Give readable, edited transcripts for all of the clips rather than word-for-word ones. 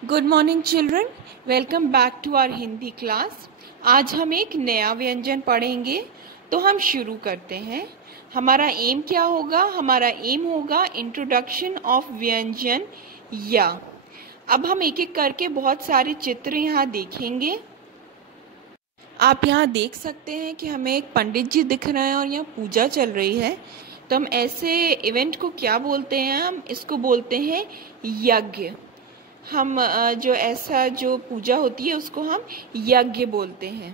Good morning children, welcome back to our Hindi class. आज हम एक नया व्यंजन पढ़ेंगे, तो हम शुरू करते हैं। हमारा एम क्या होगा? हमारा एम होगा इंट्रोडक्शन ऑफ व्यंजन या। अब हम एक एक करके बहुत सारे चित्र यहाँ देखेंगे। आप यहाँ देख सकते हैं कि हमें एक पंडित जी दिख रहे हैं और यहाँ पूजा चल रही है। तो हम ऐसे इवेंट को क्या बोलते हैं? हम इसको बोलते हैं यज्ञ। हम जो ऐसा जो पूजा होती है उसको हम यज्ञ बोलते हैं।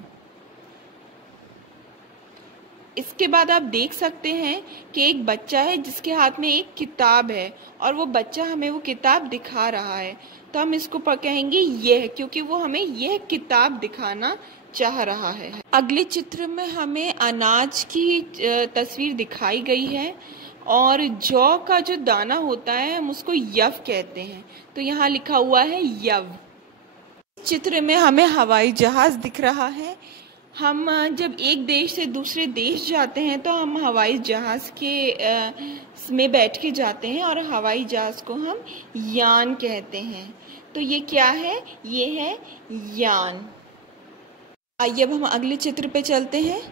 इसके बाद आप देख सकते हैं कि एक बच्चा है जिसके हाथ में एक किताब है और वो बच्चा हमें वो किताब दिखा रहा है। तो हम इसको कहेंगे यह, क्योंकि वो हमें यह किताब दिखाना चाह रहा है। अगले चित्र में हमें अनाज की तस्वीर दिखाई गई है और जौ का जो दाना होता है हम उसको यव कहते हैं। तो यहाँ लिखा हुआ है यव। चित्र में हमें हवाई जहाज दिख रहा है। हम जब एक देश से दूसरे देश जाते हैं तो हम हवाई जहाज के में बैठ के जाते हैं और हवाई जहाज को हम यान कहते हैं। तो ये क्या है? ये है यान। आइए अब हम अगले चित्र पे चलते हैं।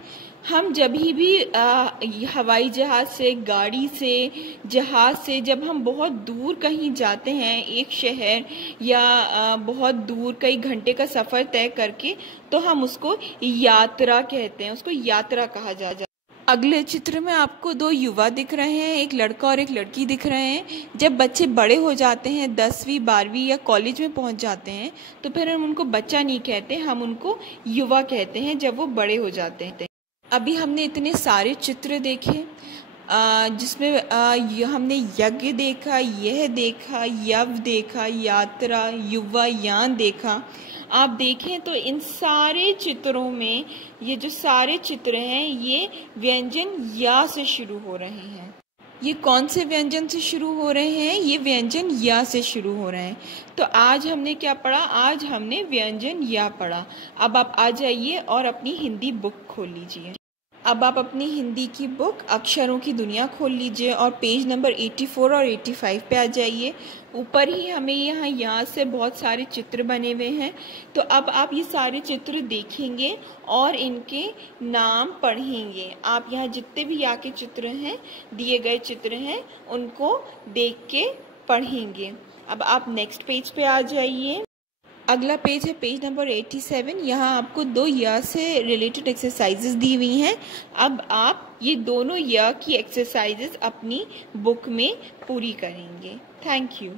हम जब भी हवाई जहाज से, गाड़ी से, जहाज से जब हम बहुत दूर कहीं जाते हैं, एक शहर या बहुत दूर कई घंटे का सफ़र तय करके, तो हम उसको यात्रा कहते हैं, उसको यात्रा कहा जाता है। अगले चित्र में आपको दो युवा दिख रहे हैं, एक लड़का और एक लड़की दिख रहे हैं। जब बच्चे बड़े हो जाते हैं, 10वीं 12वीं या कॉलेज में पहुंच जाते हैं, तो फिर हम उनको बच्चा नहीं कहते, हम उनको युवा कहते हैं जब वो बड़े हो जाते हैं। अभी हमने इतने सारे चित्र देखे जिसमें हमने यज्ञ देखा, यह देखा, यव देखा, यात्रा, युवा, यान देखा। आप देखें तो इन सारे चित्रों में ये जो सारे चित्र हैं ये व्यंजन या से शुरू हो रहे हैं। ये कौन से व्यंजन से शुरू हो रहे हैं? ये व्यंजन या से शुरू हो रहे हैं। तो आज हमने क्या पढ़ा? आज हमने व्यंजन या पढ़ा। अब आप आ जाइए और अपनी हिंदी बुक खोल लीजिए। अब आप अपनी हिंदी की बुक अक्षरों की दुनिया खोल लीजिए और पेज नंबर 84 और 85 पे आ जाइए। ऊपर ही हमें यहाँ से बहुत सारे चित्र बने हुए हैं। तो अब आप ये सारे चित्र देखेंगे और इनके नाम पढ़ेंगे। आप यहाँ जितने भी यहाँ के चित्र हैं, दिए गए चित्र हैं, उनको देख के पढ़ेंगे। अब आप नेक्स्ट पेज पे आ जाइए। अगला पेज है पेज नंबर 87। यहाँ आपको दो या से रिलेटेड एक्सरसाइजेज दी हुई हैं। अब आप ये दोनों या की एक्सरसाइजेज अपनी बुक में पूरी करेंगे। Thank you.